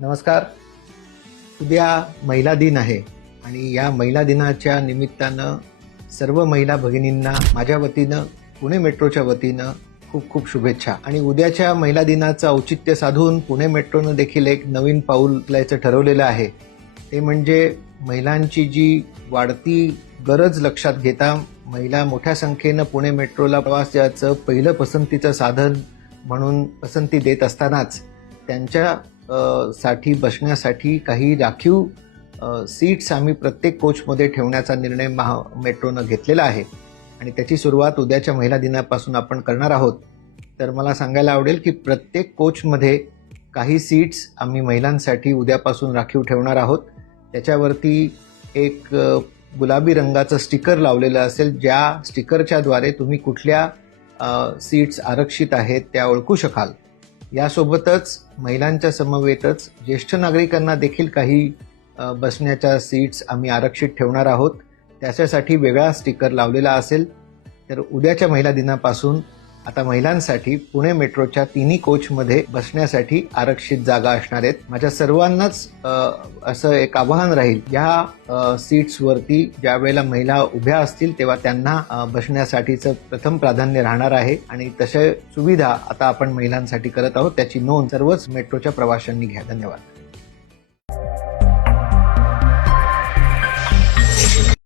नमस्कार. उद्या महिला दिन आहे आणि या महिला दिनाच्या निमित्तानं सर्व महिला भगिनींना माझ्या वतीनं पुणे मेट्रोच्या वतीनं खूप खूप शुभेच्छा. आणि उद्याच्या महिला दिनाचं औचित्य साधून पुणे मेट्रोनं देखील एक नवीन पाऊल उचलायचं ठरवलेलं आहे. ते म्हणजे महिलांची जी वाढती गरज लक्षात घेता महिला मोठ्या संख्येनं पुणे मेट्रोला प्रवासाचं पहिलं पसंतीचं साधन म्हणून पसंती देत असतानाच त्यांच्या साठी बसण्यासाठी काही राखीव सीट्स आम्ही प्रत्येक कोचमध्ये ठेवण्याचा निर्णय मेट्रोनं घेतलेला आहे आणि त्याची सुरुवात उद्याच्या महिला दिनापासून आपण करणार आहोत. तर मला सांगायला आवडेल की प्रत्येक कोचमध्ये काही सीट्स आम्ही महिलांसाठी उद्यापासून राखीव ठेवणार आहोत. त्याच्यावरती एक गुलाबी रंगाचं स्टिकर लावलेलं असेल, ज्या स्टिकरच्याद्वारे तुम्ही कुठल्या सीट्स आरक्षित आहेत त्या ओळखू शकाल. यासोबतच महिलांच्या समवेतच ज्येष्ठ नागरिकांना देखील काही बसण्याच्या सीट्स आम्ही आरक्षित ठेवणार आहोत. त्याच्यासाठी वेगळा स्टिकर लावलेला असेल. तर उद्याच्या महिला दिनापासून आता महिलांसाठी पुणे मेट्रोच्या तिन्ही कोचमध्ये बसण्यासाठी आरक्षित जागा असणार आहेत. माझ्या सर्वांनाच असं एक आवाहन राहील, या सीट्सवरती ज्या वेळेला महिला उभ्या असतील तेव्हा त्यांना बसण्यासाठीचं प्रथम प्राधान्य राहणार आहे आणि तशा सुविधा आता आपण महिलांसाठी करत आहोत. त्याची नोंद सर्वच मेट्रोच्या प्रवाशांनी घ्या. धन्यवाद.